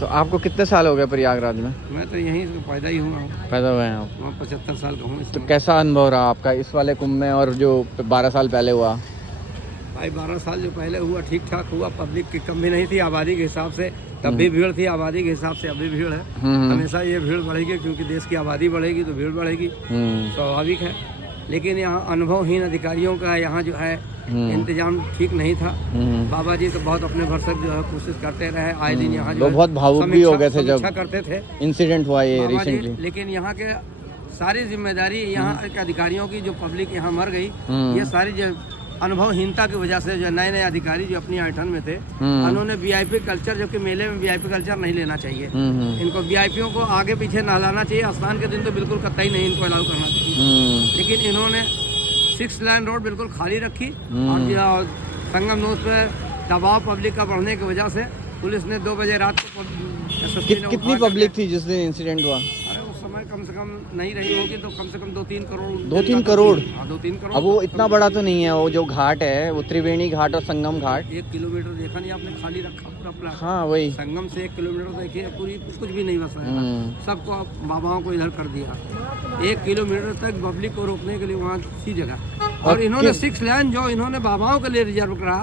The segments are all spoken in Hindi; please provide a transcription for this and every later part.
तो आपको कितने साल हो गए प्रयागराज में? मैं तो यहीं से पैदा ही हुआ हूँ। पैदा हुए हैं आप? वहाँ 75 साल का हूँ इस तो समय। कैसा अनुभव रहा आपका इस वाले कुंभ में और जो 12 साल पहले हुआ? भाई 12 साल जो पहले हुआ ठीक ठाक हुआ, पब्लिक की कमी नहीं थी आबादी के हिसाब से, तब भी भीड़ थी, आबादी के हिसाब से अभी भीड़ है। हमेशा ये भीड़ बढ़ेगी क्योंकि देश की आबादी बढ़ेगी तो भीड़ बढ़ेगी, स्वाभाविक है। लेकिन यहाँ अनुभवहीन अधिकारियों का यहाँ जो है इंतजाम ठीक नहीं था। बाबा जी तो बहुत अपने भरसक जो है कोशिश करते रहे, आए दिन यहाँ जो बहुत भावुक भी हो गए थे जब करते थे इंसिडेंट हुआ ये बाबा जी। रिसेंटली। लेकिन यहाँ के सारी जिम्मेदारी यहाँ के अधिकारियों की, जो पब्लिक यहाँ मर गई, ये सारी जो अनुभवहीनता की वजह से जो नए नए अधिकारी जो अपनी ऐठन में थे, उन्होंने वीआईपी कल्चर, जबकि मेले में वीआईपी कल्चर नहीं लेना चाहिए। इनको वीआईपीओं को आगे पीछे नहलाना चाहिए, स्नान के दिन तो बिल्कुल कतई नहीं इनको अलाउ करना चाहिए। लेकिन इन्होंने 6 लाइन रोड बिल्कुल खाली रखी और संगम नोट पे दबाव पब्लिक का बढ़ने की वजह से पुलिस ने 2 बजे रात को कितनी पब्लिक थी जिस दिन इंसिडेंट हुआ? अरे उस समय कम से कम नहीं रही होगी तो कम से कम 2-3 करोड़। 2-3 करोड़? 2-3 करोड़। अब वो इतना बड़ा तो नहीं है, वो जो घाट है वो त्रिवेणी घाट और संगम घाट 1 किलोमीटर देखा नहीं आपने, खाली रखा पूरा पूरा। हाँ वही। संगम से 1 किलोमीटर देखिए, पूरी कुछ भी नहीं बसा है, सबको बाबाओं को इधर कर दिया। 1 किलोमीटर तक पब्लिक को रोकने के लिए वहाँ सी जगह, और इन्होंने 6 लाइन जो इन्होंने बाबाओं के लिए रिजर्व करा,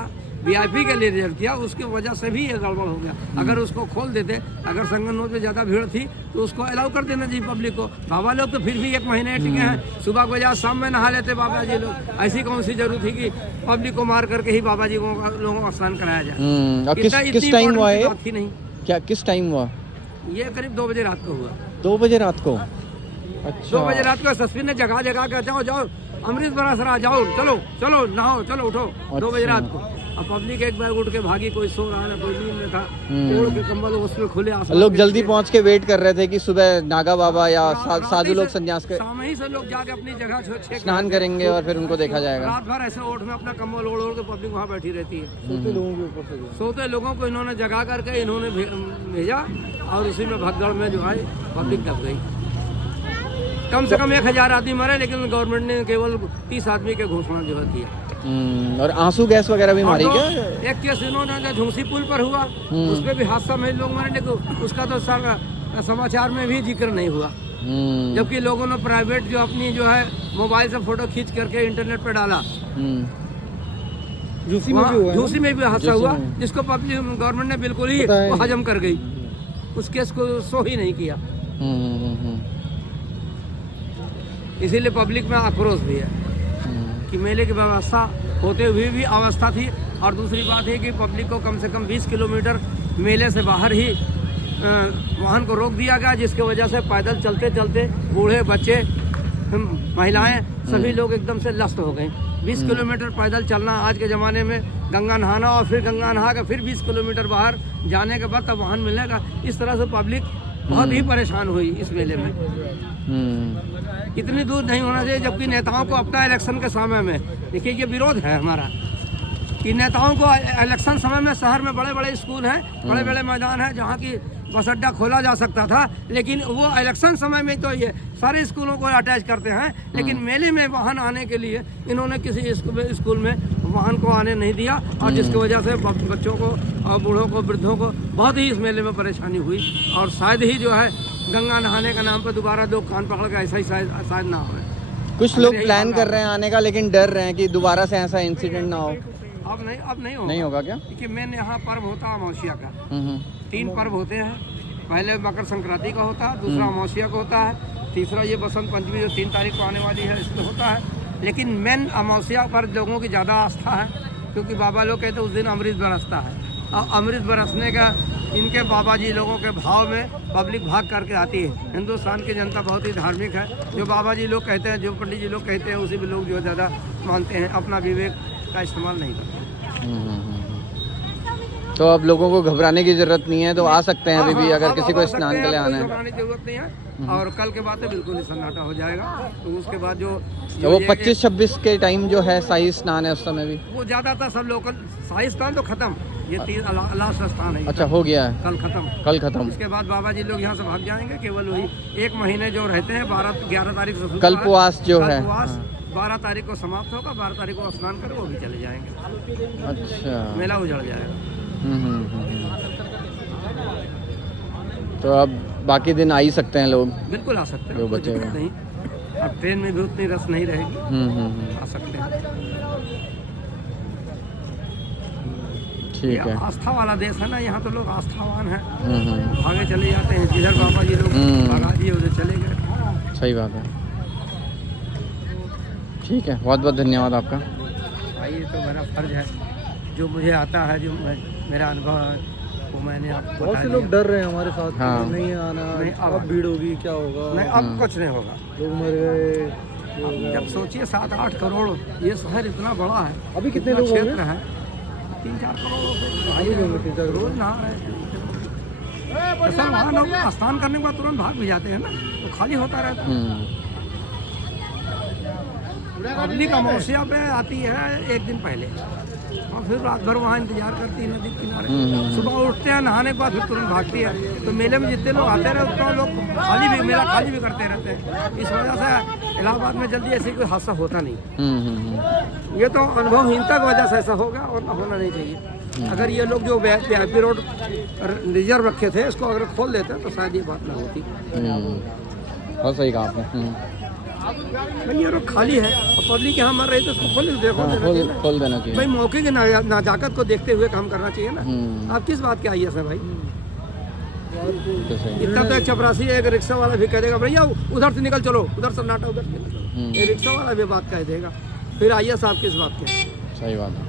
वीआईपी के लिए रिजर्व किया, उसकी वजह से भी ये गड़बड़ हो गया। अगर उसको खोल देते, अगर संगम नोट में ज़्यादा भीड़ थी तो उसको अलाउ कर देना चाहिए पब्लिक को। बाबा लोग तो फिर भी 1 महीने टिके हैं, सुबह को जा शाम में नहा लेते बाबा जी लोग। ऐसी कौन सी जरूरत थी कि पब्लिक को मार करके ही बाबा जी को लोगों को स्नान कराया जाए? किस टाइम हुआ ये? थी नहीं क्या किस टाइम हुआ ये? करीब 2 बजे रात को हुआ। 2 बजे रात को? अच्छा, 2 बजे रात को सस्ती ने जगह जगह के जाओ जाओ अमृत बरसरा, जाओ चलो चलो नहाओ, चलो उठो। 2 बजे रात को अब पब्लिक एक बार उठ के भागी, कोई सो रहा है, कोई नींद में था, ओढ़ के कंबल उसमें खुले आसमान। लोग जल्दी पहुंच के वेट कर रहे थे कि सुबह नागा बाबा या साधु लोग संन्यास के शाम ही से लोग जाके अपनी जगह स्नान करेंगे और फिर उनको देखा जाएगा। रात भर ऐसे ओठ में अपना कंबल ओढ़ ओढ़ के पब्लिक वहाँ बैठी रहती है। सोते लोगों को इन्होंने जगा करके इन्होंने भेजा और उसी में भगदड़ में जो है पब्लिक दब गई। कम से कम 1000 आदमी मरे, लेकिन गवर्नमेंट ने केवल 30 आदमी के घोषणा जो है किया। और आंसू गैस वगैरह भी मारी क्या? एक केस इन्होंने झुंसी पुल पर हुआ, उस पर भी हादसा में लोग मरे, लेकिन उसका तो समाचार में भी जिक्र नहीं हुआ। जबकि लोगों ने प्राइवेट जो अपनी जो है मोबाइल से फोटो खींच करके इंटरनेट पर डाला। झूसी में भी हादसा हुआ, जिसको पब्लिक गवर्नमेंट ने बिल्कुल ही हजम कर गई, उस केस को शो ही नहीं किया। इसीलिए पब्लिक में आक्रोश भी है कि मेले की व्यवस्था होते हुए भी अवस्था थी। और दूसरी बात है कि पब्लिक को कम से कम 20 किलोमीटर मेले से बाहर ही वाहन को रोक दिया गया, जिसकी वजह से पैदल चलते चलते बूढ़े बच्चे महिलाएं सभी लोग एकदम से लस्त हो गए। 20 किलोमीटर पैदल चलना आज के ज़माने में, गंगा नहाना और फिर गंगा नहा कर फिर 20 किलोमीटर बाहर जाने के बाद तब वाहन मिलेगा। इस तरह से पब्लिक बहुत ही परेशान हुई इस मेले में। इतनी दूर नहीं होना चाहिए, जबकि नेताओं को अपना इलेक्शन के समय में, देखिए ये विरोध है हमारा कि नेताओं को इलेक्शन समय में शहर में बड़े बड़े स्कूल हैं, बड़े बड़े मैदान हैं जहाँ की बस अड्डा खोला जा सकता था, लेकिन वो इलेक्शन समय में तो ये सारे स्कूलों को अटैच करते हैं, लेकिन मेले में वाहन आने के लिए इन्होंने किसी स्कूल में वाहन को आने नहीं दिया, और जिसकी वजह से बच्चों को और बूढ़ों को, वृद्धों को बहुत ही इस मेले में परेशानी हुई। और शायद ही जो है गंगा नहाने का नाम पर दोबारा लोग कान पकड़ के ऐसा ही शायद ना हो। कुछ लोग प्लान कर रहे हैं आने का, लेकिन डर रहे हैं कि दोबारा से ऐसा इंसिडेंट ना हो। अब नहीं होगा क्या? क्योंकि मेन यहाँ पर्व होता है अमावस्या का। 3 पर्व होते हैं, पहले मकर संक्रांति का होता है, दूसरा अमावस्या का होता है, तीसरा ये बसंत पंचमी जो 3 तारीख को आने वाली है इसमें होता है। लेकिन मेन अमावस्या पर लोगों की ज़्यादा आस्था है, क्योंकि बाबा लोग कहते हैं उस दिन अमृत बरसता है, और अमृत बरसने का इनके बाबा जी लोगों के भाव में पब्लिक भाग करके आती है। हिंदुस्तान की जनता बहुत ही धार्मिक है, जो बाबा जी लोग कहते हैं, जो पंडित जी लोग कहते हैं, उसी में लोग जो ज़्यादा मानते हैं, अपना विवेक का इस्तेमाल नहीं करते। तो अब लोगों को घबराने की जरूरत नहीं है, तो आ सकते हैं अभी भी, अगर किसी को स्नान के लिए आना है। घबराने की जरूरत नहीं है, और कल के बाद तो बिल्कुल ही सन्नाटा हो जाएगा। तो उसके बाद जो वो 25-26 के टाइम जो है शाही स्नान है, उस समय भी वो ज़्यादातर सब लोकल शाही स्नान तो खत्म, ये 3 लास्ट स्थान है। अच्छा, हो गया है, कल खत्म। उसके बाद बाबा जी लोग यहाँ से भाग जाएंगे, केवल वही 1 महीने जो रहते हैं, 11 तारीख से कल्पवास जो है, 12 तारीख को समाप्त होगा, 12 तारीख को स्नान कर वो भी चले जाएंगे। अच्छा, मेला उजड़ जाएगा। तो अब बाकी दिन आ ही सकते हैं लोग। बिल्कुल आ सकते हैं, जो कोई बचेगा। दिक्कत नहीं। अब ट्रेन में भी उतनी रस नहीं रहेगी, आ सकते हैं। ठीक ये है। आस्था वाला देश है ना, यहाँ तो लोग आस्थावान हैं, हम्म। भागे चले जाते हैं। जिधर बाबा जी लोग भगा दिए उधर चले गए। सही बात है। ठीक है, बहुत बहुत धन्यवाद आपका। भाई ये तो मेरा फर्ज है, जो मुझे आता है, जो मेरा अनुभव है वो मैंने आपको बहुत बता से दिया। लोग डर रहे हैं हमारे साथ। हाँ। नहीं आना, नहीं, अब भीड़ होगी, क्या होगा, नहीं अब कुछ नहीं होगा। लोग मर गए। अब जब सोचिए 7-8 करोड़, ये शहर इतना बड़ा है, अभी कितने इतना लोग होंगे? क्षेत्र है, 3-4 करोड़ अभी होंगे 3-4 करोड़। रोज नहा रहे हैं। तो सर वहाँ लोग स्नान करने के बाद तुरंत भाग भी जाते हैं ना, तो खाली होता रहता है। पब्लिक अमावस्या पे आती है एक दिन पहले, और फिर रात भर वहाँ इंतजार करती है नदी किनारे। सुबह उठते हैं, नहाने के बाद फिर तुरंत भागती है। तो मेले में जितने लोग आते रहे उतना लोग मेला खाली भी करते रहते हैं। इस वजह से इलाहाबाद में जल्दी ऐसी कोई हादसा होता नहीं। ये तो अनुभवहीनता की वजह से ऐसा होगा, और होना नहीं चाहिए। अगर ये लोग जो वीआईपी रोड रिजर्व रखे थे, इसको अगर खोल देते तो शायद ये बात ना होती। बहुत सही कहा आपने। भाई ये रोड खाली है और पब्लिक यहाँ मर रही, तो उसको खोल देखो, खोल देना चाहिए। भाई मौके की नाजाकत को देखते हुए काम करना चाहिए ना। आप किस बात के आई है भाई? तो सही। इतना तो एक चपरासी एक रिक्शा वाला भी कह देगा भैया उधर से निकल चलो, उधर सन्नाटा, उधर से निकल चलो। एक रिक्शा वाला भी बात कह देगा, फिर आइए साहब किस बात के? सही बात है।